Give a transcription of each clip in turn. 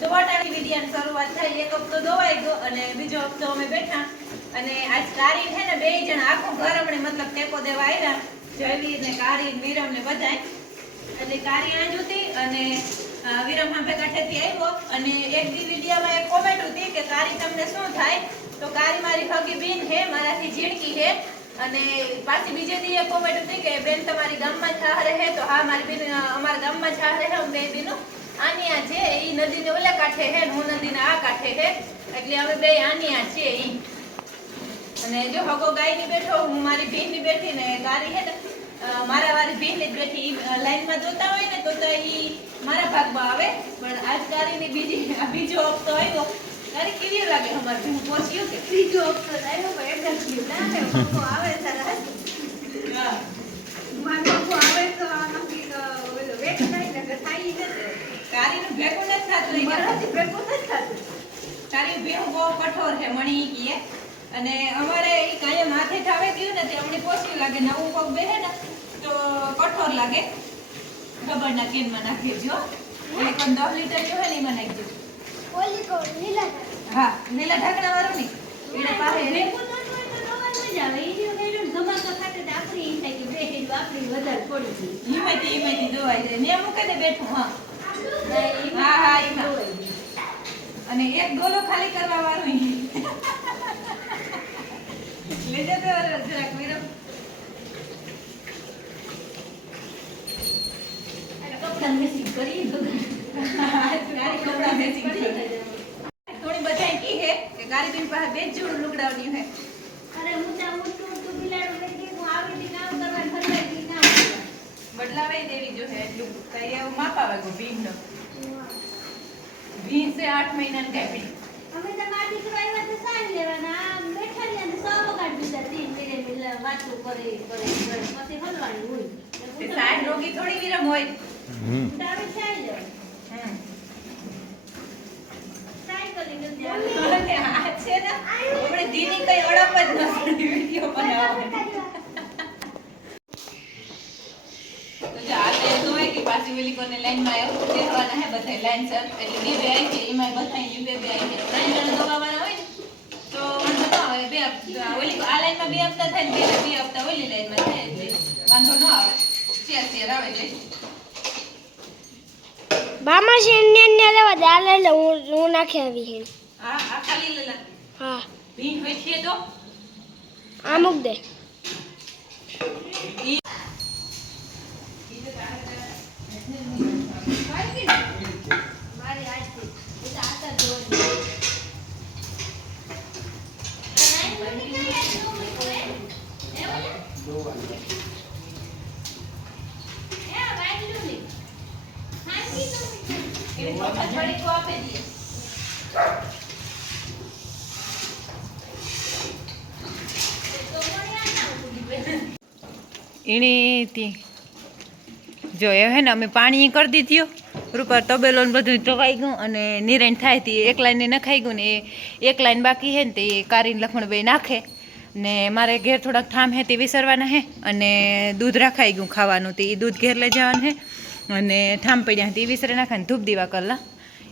દોવાટાની વિધિયાની શરૂઆત થઈ એક હપ્તો દોવાઈ ગયો અને બીજો હપ્તો અમે બેઠા. અને આજ કારી છે ને, બે જણ આખું ઘર અમને મતલબ ટેકો દેવા આવ્યા. જયવીર ને કારી વિરમ ને બધાય. એટલે કારી આજ હતી અને વિરમ હાંભે કાંઠેથી આવ્યો. અને એક દી વિડીયામાં એક કોમેન્ટ હતી કે, કારી તમને શું થાય? તો કારી મારી હગી બેન હે, મારાથી ઝીણકી હે. અને પાછી બીજે દી એક કોમેન્ટ હતી કે, બેન, તમારી ગામમાં જ હારે હે. તો હા, મારી બેન, અમારા ગામમાં જ હારે હે હું બે દીનું આનિયા છે એ નદીને ઓલા કાંઠે હે ને હું નદીના આ કાંઠે હે એટલે અમે બે આનિયા છે ઈ. અને જો હગો ગાયની બેઠો હું મારી ભીની બેઠી ને તારી હે ને મારા વારી ભીની જ બેઠી લાઈનમાં જોતા હોય ને તો તો ઈ મારા ભાગમાં આવે. પણ આજ ગારીની બીજી આ બીજો હપ્તો આવ્યો. ગારી કેવી લાગે અમારે? હું પહોંચ્યું કે? ત્રીજો હપ્તો આવ્યો પણ એમ નથી ના રે, આવે તારા હા. મારો આવે તો આ ઓલો વેટ થાય ને થાય ઈ કારીનું ભેગું નથી થતું. કે મારાથી ભેગું નથી થતું. તારી ભેહું બહુ કઠોર છે મણી કીએ અને અમારે એ કાંઈ માથે ઠાવે ગયું ને તે અમને પોસ્યું લાગે નવું પગ બેહે ને તો કઠોર લાગે. રબરના કેનમાં નાખી એટલે પણ દસ લીટર જો ને એમાં નાખી હા લીલા ઢાંકણા વાળું નહીં એને પાસે ભેગું ન જ આવે. જો ધમાકા ખાતે થાય કે બે વધારે પડી ગઈ. હિમેથી હિમેથી જોવાઈ જાય. મેં મૂકે ને બેઠું હા. ના, હા, હા. અને એક ગોલો ખાલી કરવા વાળો. લેજે તો જરાક વિરમ કપડાં મેસિંગ કરી તો ગાડી કપડાં matching પડી કરે. જાય. થોડી બધાય કી હે કે ગારીબેન પાસે બે જોડ લુગડાવની હે અરે બિલાડું હું આવી હતી કામ કરવા ફરવા. બદલાવાય દેવી જો હે એટલું કઈ એવું માપ આવે ગો ભીંડનો ભીંડ છે આઠ મહિનાની ગાયડી અમે તો મારા દીકરો આવ્યા તો સાંજ લેવાના. આમ બેઠા ને સો વખત બીજા તીન મિલે મિલે વાતો કરે કરે કરે. પછી હલવાની હોય. તે સાઠ રોગી થોડી વિરમ હોય. છે આવી જાય હમ. સાયકલિંગ છે ને? આપણે દીની કઈ ઓળખ જ નથી વીડિયો બનાવવાની તો જો આ તે જોવે કે પાછી ઓલી કોને લાઈનમાં એવું બેસવાના હે બધાય લાઈનસર એટલે બે બે આવી છે એમાં બધાય બે બે આવી છે ત્રણ જણ દબાવવાના હોય ને તો વાંધો ન આવે બે ઓલી આ લાઈનમાં બે હપ્તા થાય ને બે બે હપ્તા ઓલી લાઈનમાં થાય એટલે વાંધો ન આવે. શેર શેર આવે એટલે. બામા છે ને ને લેવા દે આ લઈ લે હું હું નાખી આવી હે. આ આ ખાલી હા. ભીન હોય છે તો? આ મૂક દે ઈ મારી આજથી એ તો આતા જોવાની એને ચોખા છડીકો આપી દઈએ તી જો એ હે ને અમે પાણી કરી દીધું. રૂપા તબેલો ને બધું ધોવાઈ ગયું અને નિરણ થાય તે એક લાઈને નખાઈ ગયું ને એ એક લાઈન બાકી હે ને તે કારીને લખમણ બે નાખે. ને મારે ઘેર થોડાક થામ હે તે વિસરવાના હે અને દૂધ રાખાઈ ગયું ખાવાનું તે દૂધ ઘેર લઈ જવાનું હે. અને ઠામ પડ્યા તે વિસરે નાખે ધૂપ દીવા કરલા.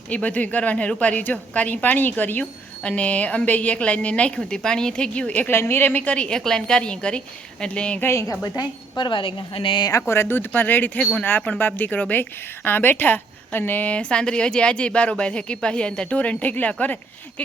એ બધું કરવાનું રૂપારી જો કારી પાણી કર્યું અને અંબે એક લાઈન નાખ્યું તે પાણી થઈ ગયું. એક લાઈન વિરેમી કરી, એક લાઈન કારી કરી. એટલે ગાય ગા બધાય પરવારે ગયા અને આકોરા દૂધ પણ રેડી થઈ ગયું ને આ પણ બાપ દીકરો બે આ બેઠા અને સાંદરી હજી આજે બારોબાર હે કીપાહિયા ને ઢોર ઢીગલા કરે.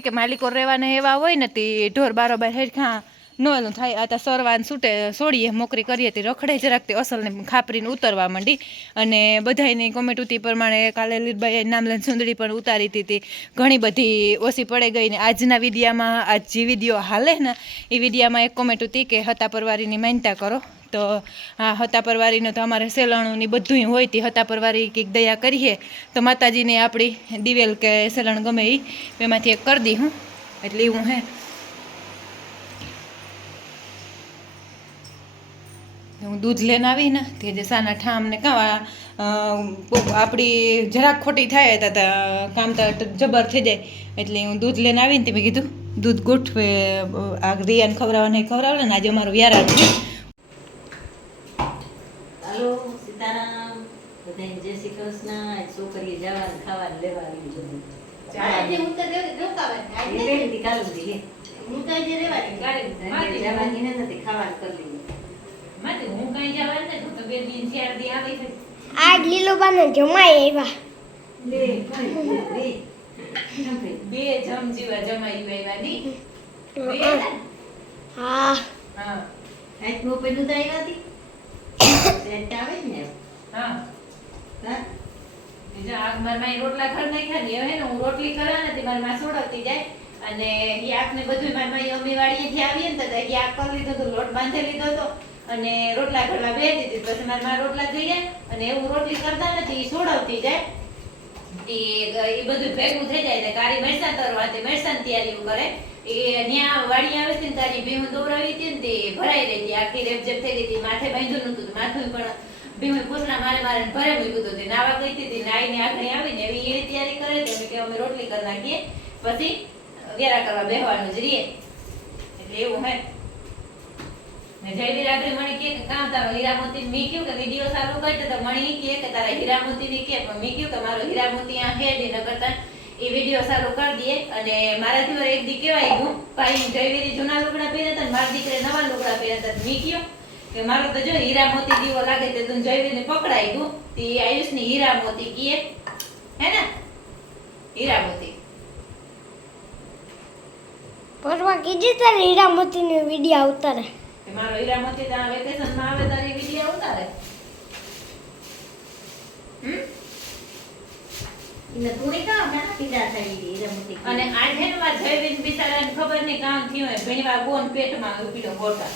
કે માલિકો રહેવાના એવા હોય ને તે ઢોર બારોબાર હેઠા નોલું થાય, આ સરવાન છૂટે સોડીએ મોકરી કરીએ તે, રખડે જરાક તે, અસલને ખાપરીને ઉતરવા માંડી. અને બધાયની કોમેન્ટ ઉતી પ્રમાણે કાલે લીરબાઈએ નામલેન સુંદડી પણ ઉતારી હતી ઘણી બધી ઓછી પડે ગઈ ને આજના વિડીયામાં, આજ જે વીડિયો હાલે ને, એ વિડીયામાં એક કોમેન્ટ હતી કે હતા પરવારીની માનતા કરો. તો હા હતા પરવારીનો તો અમારે સેલણું ને બધું હોય તે, હતા પરવારી કંઈક દયા કરીએ. તો માતાજીને આપણી દિવેલ કે સેલણ ગમે એ એમાંથી એક કરી દી હું. એટલે એવું હે. હું દૂધ લઈને આવી ને તે જે સાના ઠામ ને કાવા આપણી જરાક ખોટી થાય તો કામ તો જબર થઈ જાય. એટલે હું દૂધ લઈને આવીને તે મેં કીધું દૂધ ગોઠવે આ રિયાને ખવડાવવા નહીં ખવડાવે ને આજે અમારું વ્યારા છે. હાલો સીતારામ. બધાને જય શ્રી કૃષ્ણ. આજ છોકરીએ જવાનું ખાવાનું લેવા આવી જવું આજે હું તો લે. હું તો આજે રહેવાની. મારી જવાની નથી ખાવાનું કરી લીધું માથે હું કઈ જવાનું નથી તો બે દિન ચાર દી આવી છે આજ લીલુબાને જમાઈ આવ્યા. લે લે. બે જમ જીવા જમાઈ આવ્યા ની બે. હા. હા. મો પેલું તો આવ્યા હતી? સેન્ટ આવે ને? હા. હા. બીજા આગ માર માઈ રોટલા ઘર નાખ્યા ને હવે હું રોટલી કરવા નથી મારી માં સોડવતી જાય. અને યાક ને બધું મારી અમી અમ્મી વાડીએથી આવીએ ને તો યાક કરી લીધો તો લોટ બાંધી લીધો તો અને રોટલા ઘડવા બે દીધી. પછી મારા મારા રોટલા જાય અને એવું રોટલી કરતા નથી એ સોડવતી જાય. એ બધું ભેગું થઈ જાય ને કારી મેરસાન તરવાથી તે તૈયારી કરે. એ ન્યા વાડી આવે છે ને તારી ભીમ દોરાવી હતી ને તે ભરાઈ રહી હતી. આખી રેપજેપ થઈ ગઈ હતી. માથે બાંધ્યું નતું માથું પણ ભીહું પૂછના મારે મારે ભરે મૂક્યું હતું. નાવા ગઈ હતી નાઈને આગળ આવીને એવી એવી તૈયારી કરે તો કે અમે રોટલી કરી નાખીએ. પછી વેરા કરવા બેહવાનું જ રહીએ. એટલે એવું હે. ને ની મારો ને તો જો હીરામોતી દીવો લાગે તે તું જયવીરને પકડાઈ ગયું તે આયુષની હીરામોતી કીએ હે ને? હીરામોતી પરવા કીધી તારે હીરામોતીની વીડિયો ઉતારે મારો ઈરામતી ત્યાં વેકેશનમાં આવે તારી વિડિયો ઉતારે. હમ? એને અને આજે ને મારા બિચારાને ખબર નહીં કામ થયું હોય ઘણીવાર બોન પેટમાં ઉપીડો ગોટા.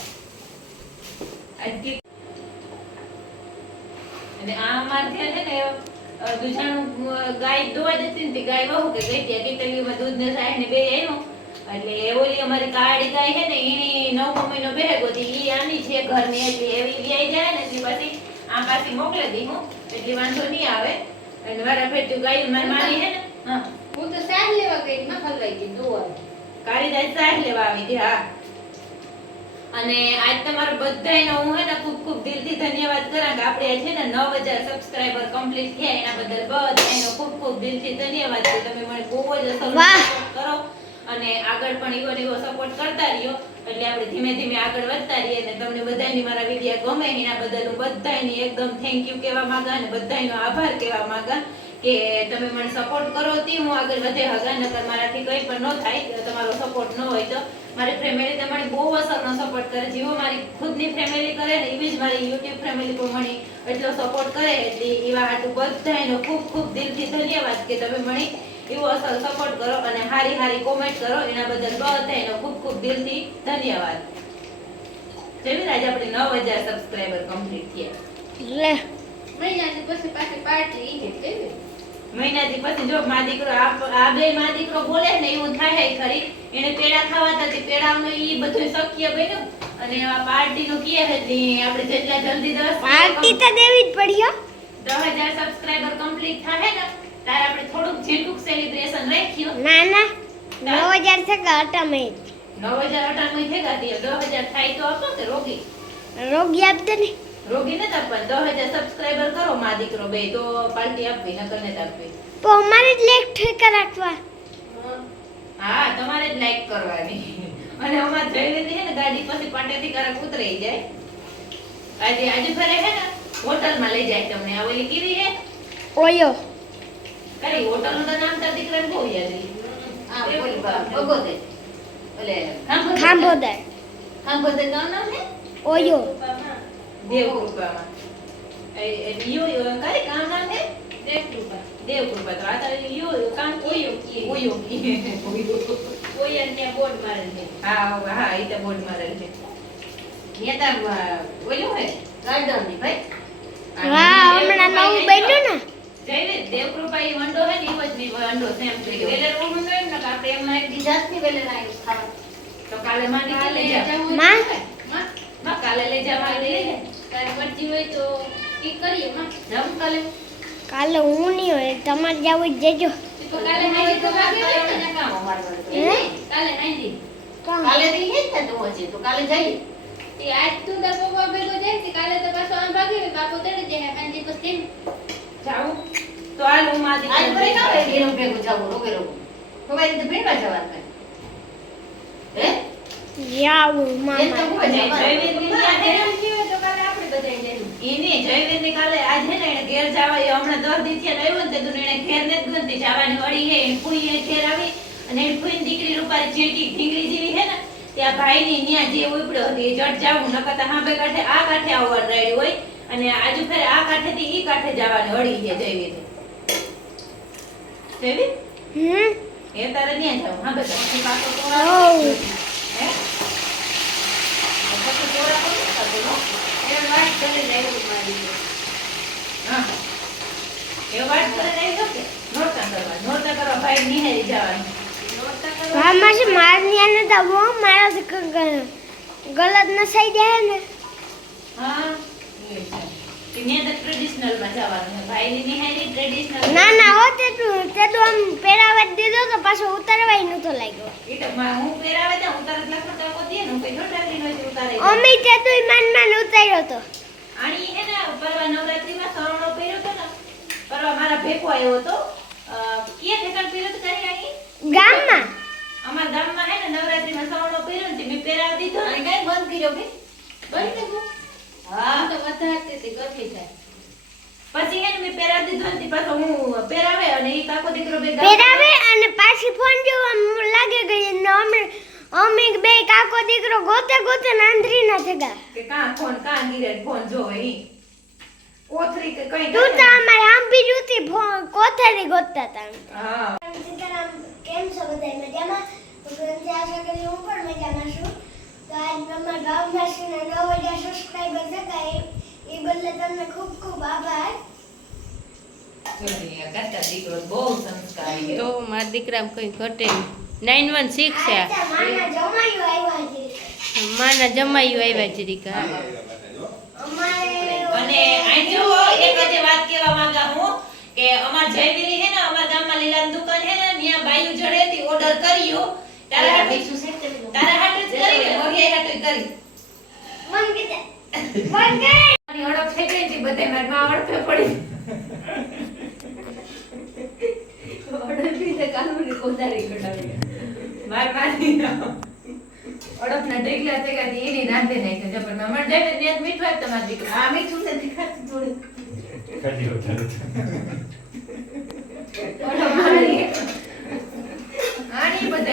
અને આ અમારે છે ને દુજાણું ગાય દોવા જતી ને ગાય વહુ કે ગઈ ત્યાં કેટલીમાં દૂધ ને સાહેબ ને બે આવ્યું એટલે ઓલી અમારી કાળી ગાય છે ને એની નવમો મહિનો બેહગો હતી ઈ આની છે ઘરની એટલે એવી વ્યાઈ જાય ને એટલે પછી આ પાછી મોકલી દી હું એટલે વાંધો નહીં આવે. અને વારા ફેરથી ગાય મારી માની છે ને હા. હું તો શાક લેવા ગઈ માં ખલવાઈ ગઈ દોવા કાળીદાસ સાહેબ લેવા આવી હતી હા. અને આજ તમારો બધાયનો હું હે ને ખૂબ ખૂબ દિલથી ધન્યવાદ કરા કે આપણે છે ને 9000 સબસ્ક્રાઇબર કમ્પ્લીટ થયા એના બદલ બધાયનો ખૂબ ખૂબ દિલથી ધન્યવાદ કે તમે મને બહુ જ વાહ. કરો. અને આગળ પણ એવો ને એવો સપોર્ટ કરતા રહ્યો. એટલે આપણે ધીમે ધીમે આગળ વધતા રહીએ અને તમને બધાયની મારા વિડીયા ગમે એના બદલ હું બધાયની એકદમ થેન્ક યુ કહેવા માંગા અને બધાયનો આભાર કહેવા માંગા કે તમે મને સપોર્ટ કરો તી હું આગળ વધે હગા, નકર મારાથી કંઈ પણ ન થાય તમારો સપોર્ટ ન હોય તો. મારી ફેમિલી તમારી બહુ અસરનો સપોર્ટ કરે, જેવો મારી ખુદની ફેમિલી કરે ને એવી જ મારી યુટ્યુબ ફેમિલી પણ મને એટલો સપોર્ટ કરે. એટલે એવા હાટુ બધાનો ખૂબ ખૂબ દિલથી ધન્યવાદ કે તમે મને એવો અસર સપોર્ટ કરો અને હારી હારી કોમેન્ટ કરો. એના બદલ બધાયનો ખૂબ ખૂબ દિલથી ધન્યવાદ. જેવી આજે આપણે નવ હજાર સબસ્ક્રાઈબર કમ્પ્લીટ થયા. લે. મહિનાથી પછી પાછી પાર્ટી કેવી મહિનાથી પછી જો મા દીકરો આ આ બે મા દીકરો બોલે ને એવું થાય ખરી. એને પેડા ખાવાતા તે પેડાનું ઈ બધું શક્ય બન્યું. અને આ પાર્ટીનું કીએ હતી આપણે જેટલા જલ્દી દસ પાર્ટી તો દેવી જ પડી હો. દસ હજાર સબસ્ક્રાઇબર કમ્પ્લીટ થાય ને ત્યારે આપણે થોડુંક ઝીણુંક સેલિબ્રેશન રાખ્યું. ના ના. નવ હજાર છે કે અટામે. નવ હજાર અઠાણું થઈ ગયા દસ થાય તો આપો કે રોગી? રોગી આપતે ને. રોગી ને દસ હજાર સબસ્ક્રાઇબર કરો મા દીકરો બે તો પાર્ટી આપવી નકર ને આપવી. તો અમારે જ લાઈક ઠેકા રાખવા. હા તમારે જ લાઈક કરવાની. અને અમાર જઈ લેતી હે ને ગાડી પછી પાટેથી કરક ઉતરી જાય. આજે આજે ફરે હે ને હોટલમાં લઈ જાય તમને. આ ઓલી કીધી હે ઓયો. કઈ હોટલનું તો નામ તાર દીકરાને બહુ યાદ રહી. આ બોલી બા ભગોતે ઓલે ખાંભોદર ખાંભોતે ગામ નામ છે? ઓયો. દેવકૃપામાં એ- એ યો- યો કઈ કામ નામ છે? દેવકૃપા દેવકૃપા તો આ તારે યો યો કામ ઓયો. કી ઓયો. કી ઓયો. ને બોર્ડ મારેલ છે. હા હા એ તો બોર્ડ મારેલ છે. નેતા ઓયો હે? ગાર્ડનની ભાઈ? હા હમણાં નવું બન્યું ને. જયવીર દેવકૃપા ઈ વંડો હે ને ઈ જ ની વંડો સેમ થઈ ગયો વેલે એમ ને ને આપણે એમ એક દીધાસની વેલે આવી ખાવા તો કાલે માં ની નીકળી જા માં? માં? કાલે લઈ જા માં લઈ જા તારી મરજી હોય તો ઈ કરીએ માં. જમ કાલે? કાલે હું નહીં હોય તમારે જવું જ જજો. તો કાલે હાઈ તો વાગે ને. કામ અમારે કાલે હાઈ કાં? કાલે હે ને તું હોજે તો કાલે જઈએ. તે આજ તું તાર પપ્પા ભેગો જાય ને કાલે તો પાછો આમ ભાગી હોય બાપુ તેડે જાય પછી કેમ જાવું તો આ લો માં આજ ફરી ના હોય દીકરી એનું ભેગું જાવું રોગે તો ખવાય તો ભીડવા જવા કાંઈ. હે? તો મામા ત્યાં એને જયવીરની કાલે આજ હે ને એને ઘેર જવા એ હમણાં દસ દી થયા આવ્યો ને તે તું એને ઘેર ને ગંદી જવાની વળી હે એને પૂરી એને ઘેર આવી અને એની પૂરી દીકરી રૂપારી જેટી ઢીંગલી જેવી હે ને ત્યાં ભાઈની ન્યા જે ઉપડ્યો હતી એ જટ જાવું નકર તો હાંભે કાંઠે આ કાંઠે આવવાનું રાયડી હોય અને આજુ ફેર આ કાંઠેથી ઈ કાંઠે જવાની હળી છે જયવીર જયવીર હમ એ તારે ત્યાં જાવું હાંભે કાંઠે પાછો હે પછી કરતું હો? વાત મારી હા. એ વાત કરે ને એ શકે. નોરતા કરવા. નોરતા કરવા ભાઈ નિહાળી જવાનું. મામા છે મારની આને તો બહુ મારાથી ક- ગ- ગલત ન થઈ જાય ને હા. કે તો માં જવાનું છે. ભાઈની નિહાળી traditional. ના ના હો તે તું તે તો આમ પહેરાવા દીધો તો પાછો ઉતારવાય લાગ્યો. તો માં હું પહેરાવે તો દે ને કઈ નો ટાકલી નો ઉતારે. અમી તે તું માન માન ઉતાર્યો તો. આણી હે ને પરવા નવરાત્રીમાં સવર્ણો પહેર્યો તો ને પરવા મારા ભેગો આવ્યો તો કે ક્યાં પહેર્યો તો તારી આણી ગામમાં? અમારા ગામમાં હે ને નવરાત્રીમાં સવર્ણો પહેર્યો ને તે મેં પહેરાવી દીધો ને. અને કઈ બંધ કર્યો બે બંધ કર્યો. હા? તો વધારે તે ગરમી થાય. પછી એને મેં પહેરાવી દીધો ને પાછો હું પહેરાવે અને ઈ કાકો દીકરો બે પહેરાવે અને પાછી ફોન જોવા લાગે ગઈ ને અમે અમે બે કાકો દીકરો ગોતે ગોતે નાંદરી ના થગા કે કાં ફોન કાં નીરજ ફોન જોવે ઈ. કોથરી કે કઈ તું તો અમારે આમ બી જુતી ફોન ગોતતા હતા હા. કેમ છો બધા મજામાં? તો ફ્રેન્ડ્સ આશા કરી હું પણ મજામાં છું. તો આજ અમારા ગામમાં છે નવ હજાર સબસ્ક્રાઈબર થતા એ એ બદલે તમને ખૂબ ખૂબ આભાર. જોની, આ કાકા દીકરો બહુ સંસ્કારી તો મારા દીકરા કઈ ઘટે નાઇન વન સિક્સ છે. માના જમાયું આવ્યા છે. અમારે અને અહીં જો એક વાત કહેવા માંગા હું કે અમાર જયવીરી હે ને અમાર ગામમાં લીલાની દુકાન હે ને ત્યાં બાયુ જડેથી ઓર્ડર કર્યો. તારા હાટુ પૈસું છે તે તારા હાટુ જ કરી ને મોહિયા હાટુ કરી. મન કીધે મન કરે મારી હડપ થઈ ગઈ હતી બધે મારી માં હડપે પડી. ઓર્ડર લીધે કાનુની કોદારી કઢાવી. માર મારી હડપના ઢેકલા થઈ ગયા એની રાંધે નાખી જબરમાં મને ને ત્યાં મીઠું આપ તમારા આ મીઠું ને તીખાતું થોડું. આની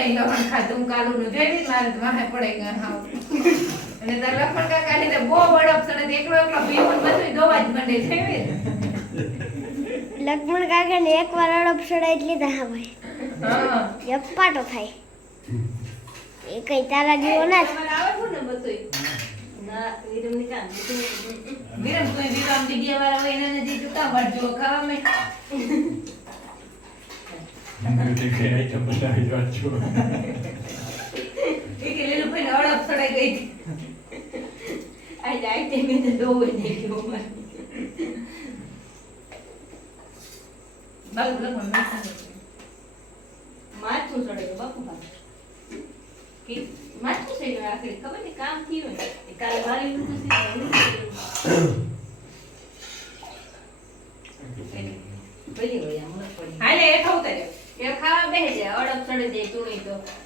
બધાય લવણ ખાધું કાલુનું જોઈ મારે તો વાહે પડી ગયા હાવ. અને તાર લખણ કાકાની તો બહુ બળપ સડે એકલો એકલો ભીમું ને બધુંય દોવા જ મંડે છે લક્ષ્મણ કાકા ને એક વાર અડપ ચડાઈ જ લીધા હા. ભાઈ યપ્પાટો થાય. એ કઈ તારા જેવો ના આવે ને બધુંય. ના. વિરમ કોઈ વિરમ જગ્યા વાળા હોય એને નથી ચૂકા વાળજો ખાવા માંડ. ઈ કે લીલું ભાઈ અડપ સડાઈ ગઈ હતી. આજે આઈટે મેં તો ડોવે નાખ્યો અમારે. બાપુ લખો માથું ચડે ગયું બાપુ માથે. કે માથું ચડ્યું આખરે ખબર નહીં કામ થયું ને એ કાલે મારી નહોતું સીધું, ભલી હોય આમ મગફળી. હાલે એ ખાવું તારે એ ખાવા બેસી જાય અડપ ચડી જાય તુણી તો.